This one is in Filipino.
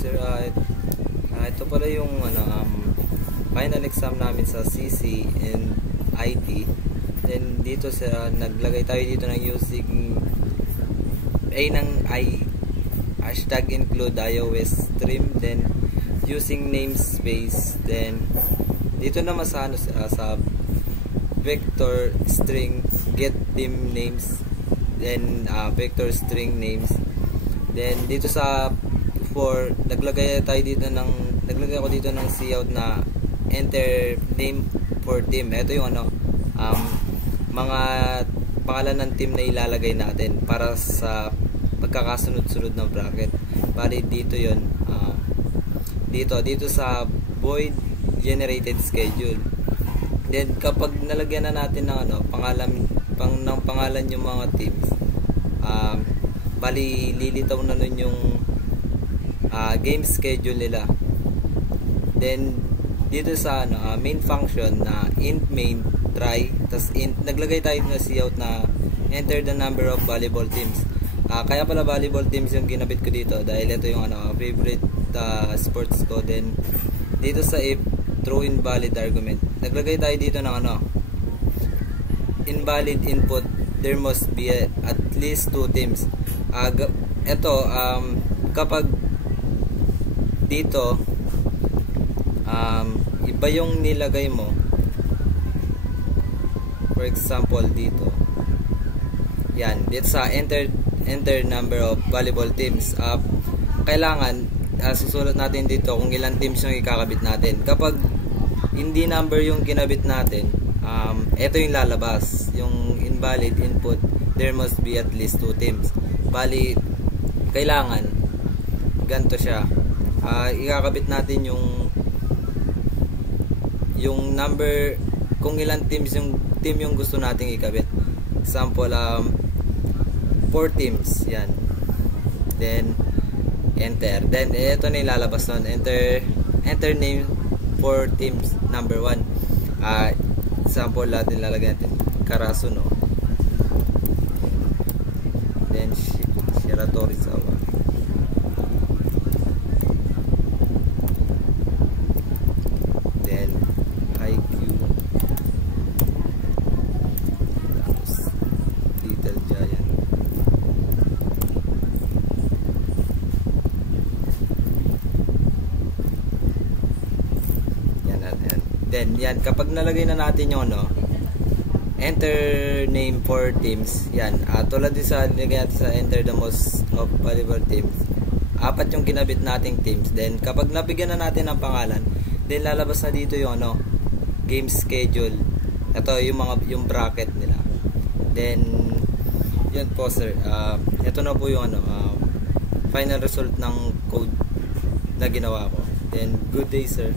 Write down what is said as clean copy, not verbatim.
sir. Ito pala yung final exam namin sa CC and IT. Then dito sa naglagay tayo dito ng using hashtag include iOS stream, then using namespace, then dito naman sa sa vector string get team names, then vector string names. Then dito sa naglagay ako dito ng cout na enter name for team. Ito yung mga pangalan ng team na ilalagay natin para sa pagkakasunod-sunod ng bracket. Bali dito yon dito sa void generated schedule. Then kapag nalagyan na natin ng pangalan yung mga teams, bali lilitaw na nun yung game schedule nila. Then dito sa main function na int main try, tas naglagay tayo na cout na enter the number of volleyball teams. Kaya pala volleyball teams yung ginabit ko dito dahil ito yung favorite sports ko. Then dito sa if throw invalid argument, naglagay tayo dito ng invalid input, there must be at least 2 teams. Ito kapag dito iba yung nilagay mo, for example dito yan, dito sa enter number of volleyball teams, kailangan susulat natin dito kung ilang teams yung ikakabit natin. Kapag hindi number yung kinabit natin, ito yung lalabas, yung invalid input, there must be at least 2 teams. Bali kailangan ganito siya, ikakabit natin yung number, kung ilang teams yung team yung gusto nating ikabit. Example 4 teams yan, then enter, then ito na ilalabas nun, enter name for teams number 1. Example natin lalagyan natin Karasuno, then Shiratorizawa, then Haikyuu, tapos Little Giant, then yan, kapag nalagay na natin yung enter name for teams, yan, tulad din sa nilagay natin sa enter the most of volleyball teams, 4 yung kinabit nating teams. Then kapag nabigyan na natin ng pangalan, then lalabas na dito yung game schedule. Ito yung bracket nila. Then yun po sir, ito na po yung final result ng code na ginawa ko. Then good day sir.